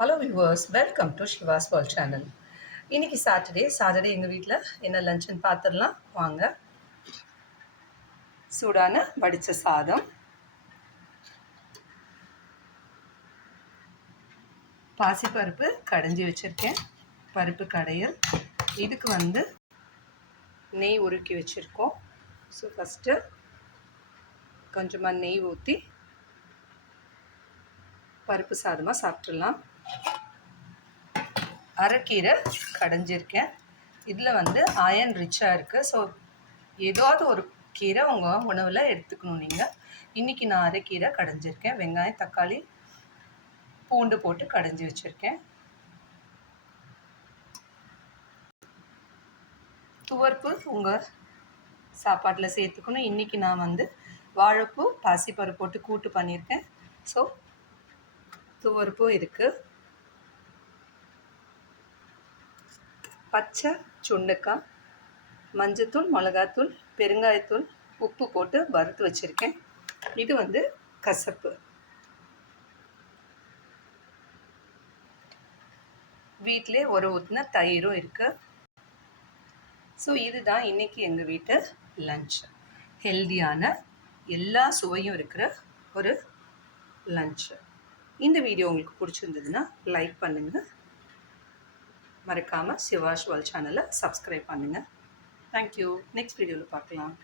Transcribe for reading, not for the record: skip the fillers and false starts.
Hello viewers, welcome to Shiva's world channel. இன்னைக்கு Saturday எங்கள் வீட்டில் என்ன லஞ்சுன்னு பார்த்துடலாம் வாங்க. சூடான வடித்த சாதம், பாசிப்பருப்பு கடைஞ்சி வச்சுருக்கேன், பருப்பு கடையல். இதுக்கு நெய் உருக்கி வச்சுருக்கோம். ஸோ ஃபஸ்ட்டு கொஞ்சமாக நெய் ஊற்றி பருப்பு சாதமாக சாப்பிட்றலாம். அரைக்கீரை கடைஞ்சிருக்கேன். இதில் அயன் ரிச்சாக இருக்குது. ஸோ ஏதாவது ஒரு கீரை உங்கள் உணவில் எடுத்துக்கணும் நீங்கள். இன்றைக்கி நான் அரைக்கீரை கடைஞ்சிருக்கேன். வெங்காயம், தக்காளி, பூண்டு போட்டு கடைஞ்சி வச்சுருக்கேன். துவர்ப்பு உங்கள் சாப்பாட்டில் சேர்த்துக்கணும். இன்றைக்கி நான் வாழைப்பூ பாசிப்பருப்பு போட்டு கூட்டு பண்ணியிருக்கேன். ஸோ துவர்ப்பும் இருக்குது. பச்சை சுண்டைக்காய், மஞ்சத்தூள், மிளகாத்தூள், பெருங்காயத்தூள், உப்பு போட்டு வறுத்து வச்சுருக்கேன். இது கசப்பு. வீட்டிலே ஒரு ஊற்றின தயிரும் இருக்குது. ஸோ இதுதான் இன்றைக்கி எங்கள் வீட்டு லஞ்ச். ஹெல்தியான எல்லா சுவையும் இருக்கிற ஒரு லஞ்சு. இந்த வீடியோ உங்களுக்கு பிடிச்சிருந்ததுன்னா லைக் பண்ணுங்கள். மறக்காமல் ஷிவாஸ் வேர்ல்ட் சேனலை சப்ஸ்கிரைப் பண்ணுங்கள். தேங்க்யூ. நெக்ஸ்ட் வீடியோவில் பார்க்கலாம்.